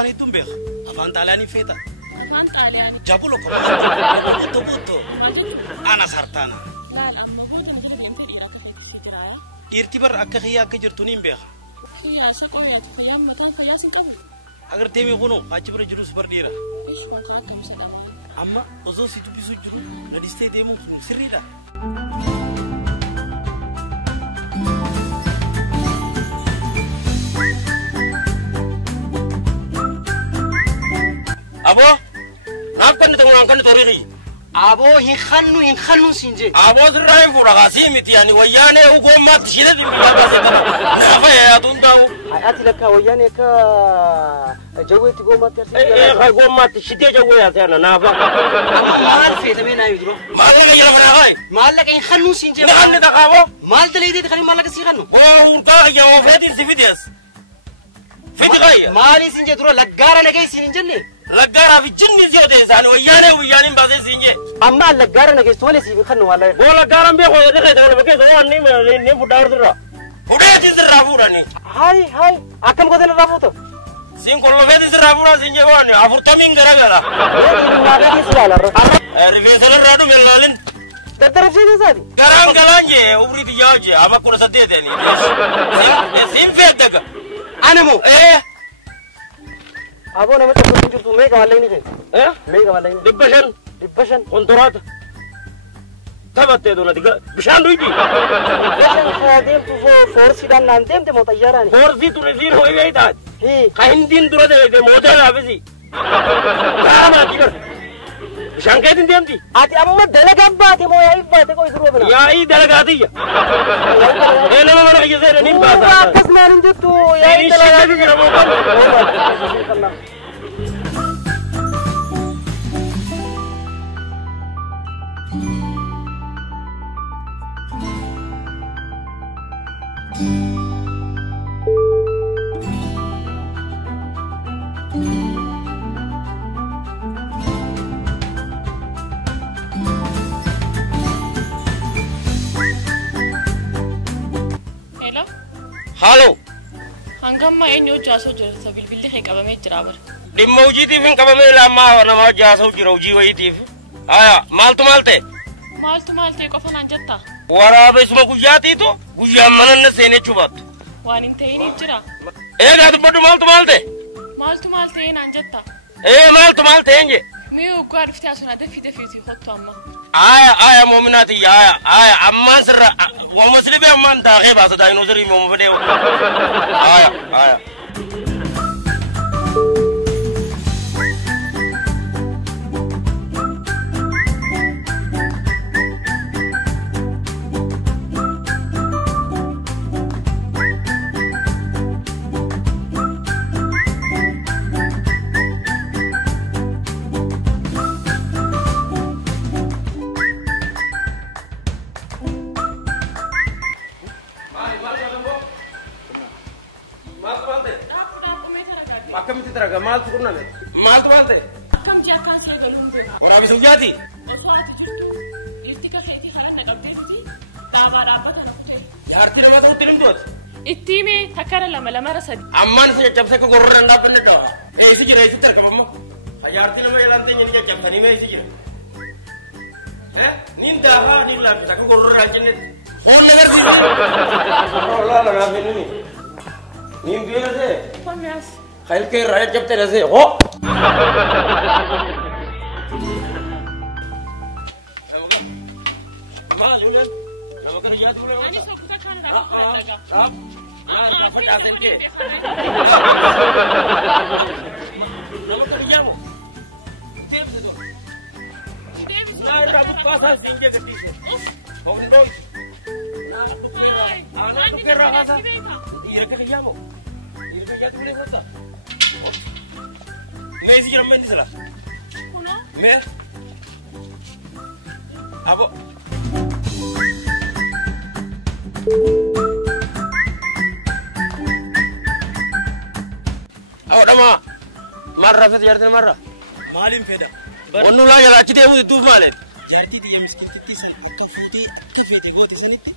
afani tumbekh afan talani feta afan talani jabulo ko to ana sartana la la amma ko tan gele bemti dira ka fitaya irtibar akhiya ka jirtuni mbekh khiya sako ya khiyam matan khiya sin qabi agar temi gono ajibra jurus bardira ish man ka tum sadama amma ozo situ bisu juru la diste demu sirrida abo namkan tengangkan toriri abo hinkhanu sinje abo drai fura gasimiti yani wayane ugomat shile di nafa ya tundau ati laka wayane ka jaweti gomat gomat shide jawya tana nafa mal fe tamena yudro mal ka yala fana gai mal laka hinkhanu sinje nan da kabo mal dalide khani mal laka sikhanu o ka ya wafati sifides fit gai mari sinje dro lagara lagay sinje ne lagara fi jinni jode zani wayane baze sinje amma lagara nagay sole si khanu wala bo lagara be ko de kai be ko ni fudar dura udah disra fura ni hai akam ko den rafuto sin ko lo vedi disra fura sinje wani afurta min garagala ni sala ro riveso radu melalen dadar jini sadi garang galanje ubri di yaje ama ko sadde de ni sin fedaka anamo abo na mata kunju tu mega wala ni mega wala ni dibashan kontorat tabate dona diga bishan duidi bishan khadim tu forsi dan nantem te motayara ni forsi tu rezir hoye gai da kahin din dura de model avisi kama digar bishan ke din demti ati amma dalagabba te moya ibba te ko idro bana ya i dalagati ya elo mara ke zere nim ba kasmanin dittu ya i dalagati mo Halo. Hangama enyo jaso jorsa bilbil de qabame jirabar. Dimawjiti fin qabame lama wana ma jaso jirawji wayitif. Aya, maltu malte ko fanan jatta. Warabe suma guyati to guyamanan sene chubat. Wanin tayini jira. Ega bodu maltu malte nan jatta. Maltu malte enje. Mi ugar fitasuna de fiti khotto amma. Aya mu'minati ya aya amma sirra wa muslibi amma da ghaiba sa da ino zuri mu fide aya mal tukurna me mal tumalte kam jaka se galumbe abi sujati oswati juttu irtika kheti haranna qabdeti tawara batana kute yarti nama so tirim dot ittime takara lama rasad amman se chapse ko gorran da penne ta isi jira isi tar kamamma yarti nama yarti nyen chapsani me isi jira ninda ha nilla ta ko gorran jenne phone nagar si Allah la rabbi ni biya se pamias Khail ke raya jab tere se ho Me si yo me dice la. Uno. Me. Abo. Ahora ma. Marra fe yarde marra. Malim feda. Onnu la yala chite u du malen. Jarti de miskin titti sa ka futi ka fete goti sanitti.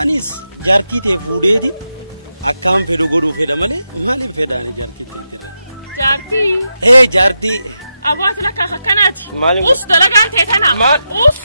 Anis jarti de fudedi. Akkam fedhu godhuu fedha malee maaliif fedhaan? Jaartii. Jaartii. Abbootii lakka akkanaati. Maaliif? Us dalagaan ta'e kana. Maal? Us.